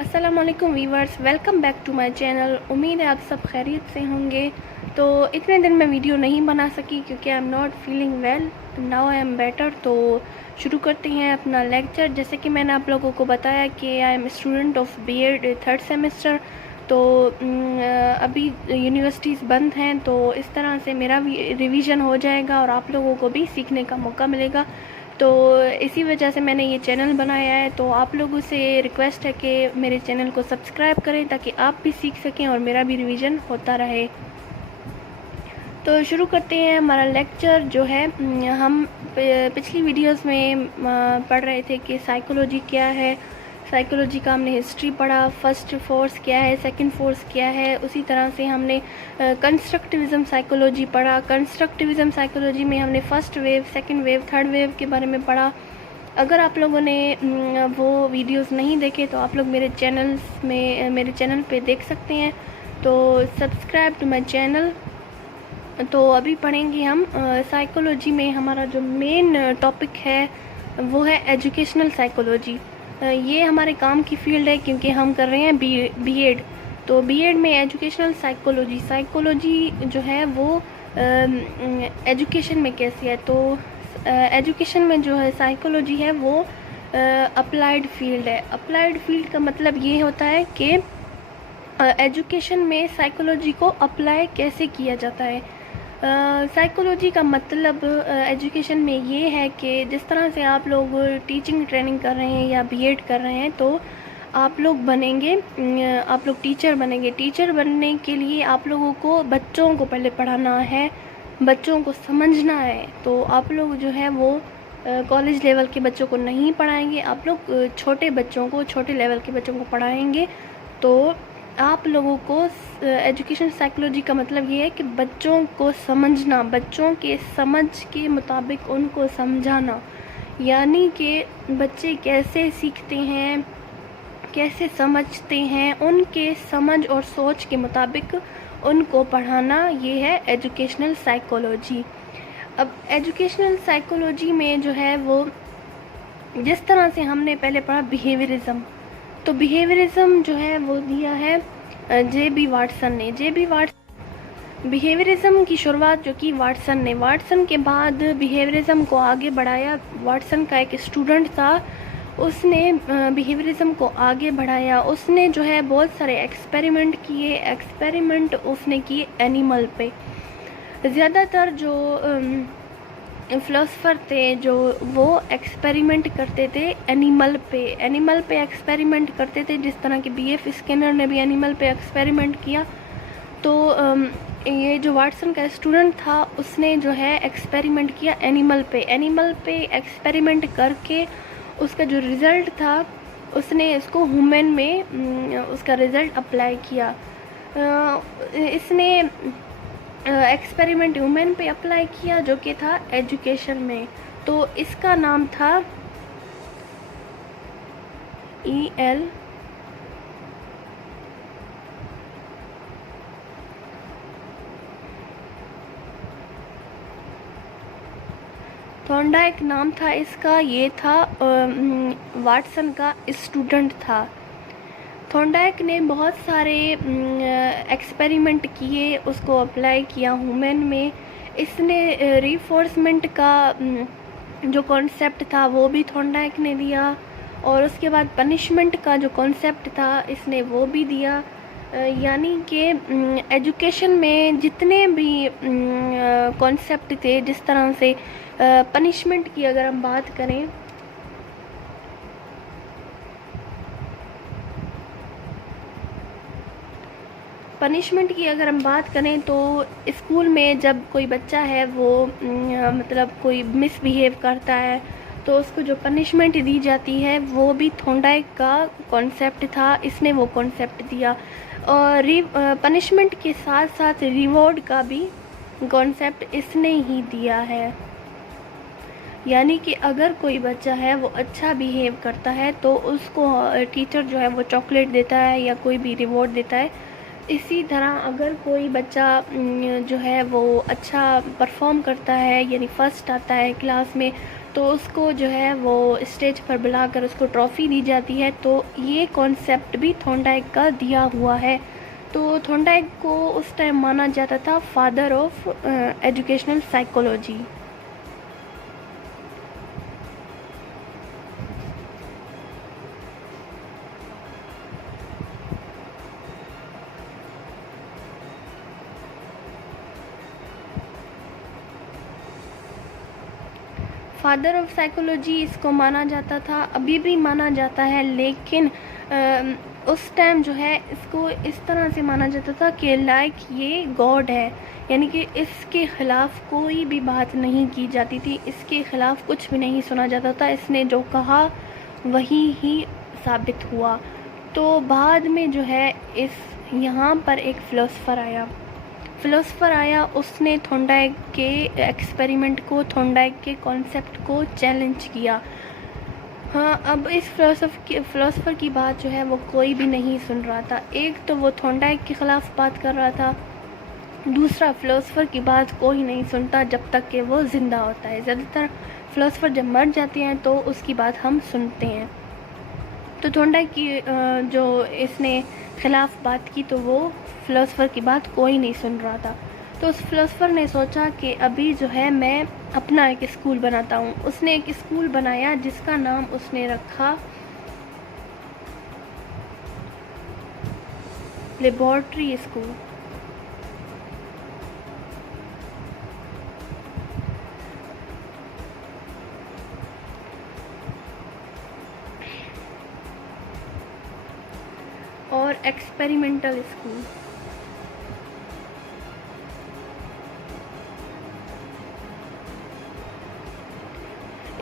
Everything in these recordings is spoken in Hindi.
अस्सलामुअलैकुम viewers, welcome back to my channel. उम्मीद है आप सब खैरियत से होंगे। तो इतने दिन मैं वीडियो नहीं बना सकी क्योंकि I am not feeling well. Now I am better. तो शुरू करते हैं अपना लेक्चर। जैसे कि मैंने आप लोगों को बताया कि I am student of BEd third semester. तो अभी यूनिवर्सिटीज़ बंद हैं, तो इस तरह से मेरा भी रिवीजन हो जाएगा और आप लोगों को भी सीखने का मौका मिलेगा। तो इसी वजह से मैंने ये चैनल बनाया है। तो आप लोगों से रिक्वेस्ट है कि मेरे चैनल को सब्सक्राइब करें ताकि आप भी सीख सकें और मेरा भी रिवीजन होता रहे। तो शुरू करते हैं हमारा लेक्चर जो है। हम पिछली वीडियोस में पढ़ रहे थे कि साइकोलॉजी क्या है। साइकोलॉजी का हमने हिस्ट्री पढ़ा, फर्स्ट फोर्स क्या है, सेकंड फोर्स क्या है। उसी तरह से हमने कंस्ट्रक्टिविज़म साइकोलॉजी पढ़ा। कंस्ट्रक्टिविज़म साइकोलॉजी में हमने first wave, second wave, third wave के बारे में पढ़ा। अगर आप लोगों ने वो वीडियोस नहीं देखे तो आप लोग मेरे चैनल पे देख सकते हैं। तो सब्सक्राइब टू माय चैनल। तो अभी पढ़ेंगे हम साइकोलॉजी में हमारा जो मेन टॉपिक है वो है एजुकेशनल साइकोलॉजी। ये हमारे काम की फील्ड है क्योंकि हम कर रहे हैं बीएड। तो बीएड में एजुकेशनल साइकोलॉजी जो है वो एजुकेशन में कैसी है। तो एजुकेशन में जो है साइकोलॉजी है वो अप्लाइड फील्ड है। अप्लाइड फील्ड का मतलब ये होता है कि एजुकेशन में साइकोलॉजी को अप्लाई कैसे किया जाता है। साइकोलॉजी का मतलब एजुकेशन में ये है कि जिस तरह से आप लोग टीचिंग ट्रेनिंग कर रहे हैं या बीएड कर रहे हैं, तो आप लोग बनेंगे, आप लोग टीचर बनेंगे। टीचर बनने के लिए आप लोगों को बच्चों को पहले पढ़ाना है, बच्चों को समझना है। तो आप लोग जो है वो कॉलेज लेवल के बच्चों को नहीं पढ़ाएंगे, आप लोग छोटे बच्चों को, छोटे लेवल के बच्चों को पढ़ाएंगे। तो आप लोगों को एजुकेशन साइकोलॉजी का मतलब ये है कि बच्चों को समझना, बच्चों के समझ के मुताबिक उनको समझाना। यानी कि बच्चे कैसे सीखते हैं, कैसे समझते हैं, उनके समझ और सोच के मुताबिक उनको पढ़ाना, ये है एजुकेशनल साइकोलॉजी। अब एजुकेशनल साइकोलॉजी में जो है वो जिस तरह से हमने पहले पढ़ा बिहेवियरिज्म, तो बिहेवियरिज्म जो है वो दिया है जे.बी. वाटसन ने। बिहेवियरिज्म की शुरुआत जो की वाटसन ने, वाटसन के बाद बिहेवियरिज्म को आगे बढ़ाया। वाटसन का एक स्टूडेंट था, उसने बिहेवियरिज्म को आगे बढ़ाया। उसने जो है बहुत सारे एक्सपेरिमेंट उसने किए एनिमल पे। ज़्यादातर जो फ़िलोसफ़र थे जो वो एक्सपेरिमेंट करते थे एनिमल पे एक्सपेरिमेंट करते थे। जिस तरह कि B.F. स्किनर ने भी एनिमल पे एक्सपेरिमेंट किया। तो ये जो वाटसन का स्टूडेंट था उसने जो है एक्सपेरिमेंट किया एनिमल पे एक्सपेरिमेंट करके उसका जो रिज़ल्ट था उसने इसको ह्यूमन में उसका रिज़ल्ट अप्लाई किया। इसने एक्सपेरिमेंट ह्यूमन पे अप्लाई किया जो कि था एजुकेशन में। तो इसका नाम था E.L. थॉर्नडाइक नाम था इसका। ये था वाटसन का स्टूडेंट था। थॉर्नडाइक ने बहुत सारे एक्सपेरिमेंट किए, उसको अप्लाई किया ह्यूमन में। इसने रीफोर्समेंट का जो कॉन्सेप्ट था वो भी थॉर्नडाइक ने दिया, और उसके बाद पनिशमेंट का जो कॉन्सेप्ट था इसने वो भी दिया। यानी कि एजुकेशन में जितने भी कॉन्सेप्ट थे, जिस तरह से पनिशमेंट की अगर हम बात करें, तो स्कूल में जब कोई बच्चा है वो मतलब कोई मिसबिहेव करता है तो उसको जो पनिशमेंट दी जाती है वो भी थॉर्नडाइक का कॉन्सेप्ट था। इसने वो कॉन्सेप्ट दिया, और पनिशमेंट के साथ साथ रिवॉर्ड का भी कॉन्सेप्ट इसने ही दिया है। यानी कि अगर कोई बच्चा है वो अच्छा बिहेव करता है तो उसको टीचर जो है वो चॉकलेट देता है या कोई भी रिवॉर्ड देता है। इसी तरह अगर कोई बच्चा जो है वो अच्छा परफॉर्म करता है, यानी फ़र्स्ट आता है क्लास में, तो उसको जो है वो स्टेज पर बुलाकर उसको ट्रॉफ़ी दी जाती है। तो ये कॉन्सेप्ट भी थॉर्नडाइक का दिया हुआ है। तो थॉर्नडाइक को उस टाइम माना जाता था father of educational psychology. Father of psychology इसको माना जाता था, अभी भी माना जाता है, लेकिन उस टाइम जो है इसको इस तरह से माना जाता था कि लाइक ये गॉड है, यानी कि इसके ख़िलाफ़ कोई भी बात नहीं की जाती थी, इसके ख़िलाफ़ कुछ भी नहीं सुना जाता था, इसने जो कहा वही ही साबित हुआ। तो बाद में जो है इस यहाँ पर एक फ़िलोसफ़र आया, उसने थॉर्नडाइक के एक्सपेरिमेंट को, थॉर्नडाइक के कॉन्सेप्ट को चैलेंज किया। हाँ, अब इस फ़िलोसफ़र की बात जो है वो कोई भी नहीं सुन रहा था। एक तो वो थॉर्नडाइक के ख़िलाफ़ बात कर रहा था, दूसरा फ़िलोसफ़र की बात कोई नहीं सुनता जब तक कि वो ज़िंदा होता है। ज़्यादातर फ़िलोसफ़र जब मर जाते हैं तो उसकी बात हम सुनते हैं। तो थॉर्नडाइक की जो इसने ख़िलाफ़ बात की, तो वो फ़िलोसफ़र की बात कोई नहीं सुन रहा था। तो उस फ़िलोसफ़र ने सोचा कि अभी जो है मैं अपना एक स्कूल बनाता हूँ। उसने एक स्कूल बनाया जिसका नाम उसने रखा लेबॉर्ट्री स्कूल। और एक्सपेरिमेंटल स्कूल।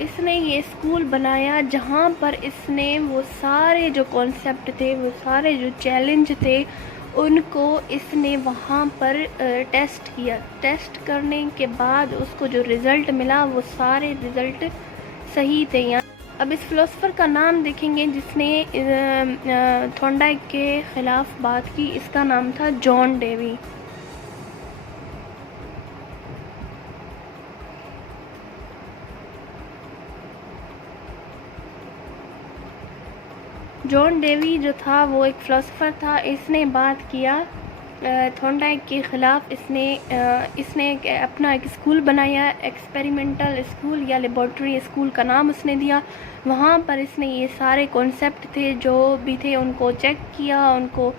इसने ये स्कूल बनाया जहाँ पर इसने वो सारे जो कॉन्सेप्ट थे, वो सारे जो चैलेंज थे, उनको इसने वहाँ पर टेस्ट किया। टेस्ट करने के बाद उसको जो रिज़ल्ट मिला वो सारे रिज़ल्ट सही थे। यहाँ अब इस फ़िलोसफ़र का नाम देखेंगे जिसने थॉर्नडाइक के ख़िलाफ़ बात की, इसका नाम था जॉन डेवी। जॉन डेवी जो था वो एक फ़िलोसफ़र था। इसने बात किया थॉर्नडाइक के ख़िलाफ़। इसने अपना एक स्कूल बनाया, एक्सपेरिमेंटल स्कूल या लेबॉर्ट्री स्कूल का नाम उसने दिया। वहाँ पर इसने ये सारे कॉन्सेप्ट थे जो भी थे उनको चेक किया, उनको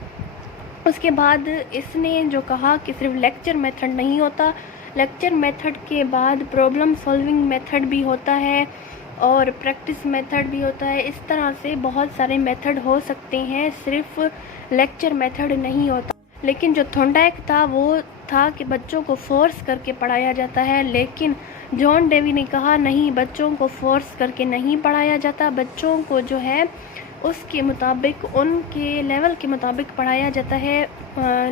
उसके बाद इसने जो कहा कि सिर्फ लेक्चर मेथड नहीं होता, लेक्चर मेथड के बाद प्रॉब्लम सॉल्विंग मेथड भी होता है और प्रैक्टिस मेथड भी होता है। इस तरह से बहुत सारे मेथड हो सकते हैं, सिर्फ लेक्चर मेथड नहीं होता। लेकिन जो थॉर्नडाइक था वो था कि बच्चों को फोर्स करके पढ़ाया जाता है, लेकिन जॉन डेवी ने कहा नहीं, बच्चों को फोर्स करके नहीं पढ़ाया जाता, बच्चों को जो है उसके मुताबिक, उनके लेवल के मुताबिक पढ़ाया जाता है।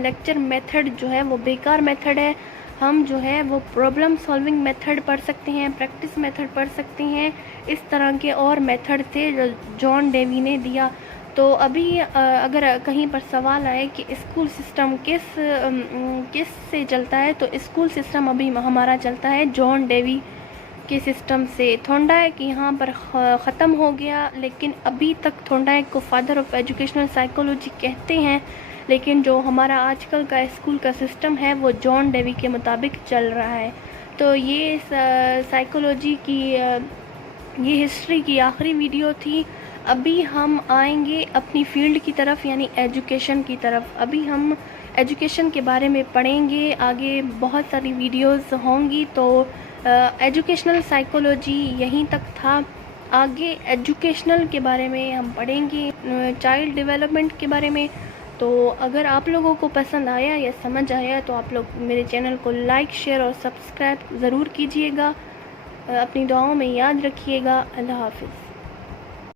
लेक्चर मेथड जो है वो बेकार मेथड है। हम जो है वो प्रॉब्लम सॉल्विंग मेथड पढ़ सकते हैं, प्रैक्टिस मेथड पढ़ सकते हैं, इस तरह के और मेथड थे जो जॉन डेवी ने दिया। तो अभी अगर कहीं पर सवाल आए कि स्कूल सिस्टम किस से चलता है, तो स्कूल सिस्टम अभी हमारा चलता है जॉन डेवी के सिस्टम से। थॉर्नडाइक यहाँ पर ख़त्म हो गया, लेकिन अभी तक थॉर्नडाइक को फादर ऑफ एजुकेशनल साइकोलॉजी कहते हैं, लेकिन जो हमारा आजकल का स्कूल का सिस्टम है वो जॉन डेवी के मुताबिक चल रहा है। तो ये साइकोलॉजी की ये हिस्ट्री की आखिरी वीडियो थी। अभी हम आएंगे अपनी फील्ड की तरफ, यानी एजुकेशन की तरफ। अभी हम एजुकेशन के बारे में पढ़ेंगे, आगे बहुत सारी वीडियोस होंगी। तो एजुकेशनल साइकोलॉजी यहीं तक था। आगे एजुकेशनल के बारे में हम पढ़ेंगे, चाइल्ड डेवलपमेंट के बारे में। तो अगर आप लोगों को पसंद आया या समझ आया तो आप लोग मेरे चैनल को लाइक, शेयर और सब्सक्राइब ज़रूर कीजिएगा। अपनी दुआओं में याद रखिएगा। अल्लाह हाफ़िज़।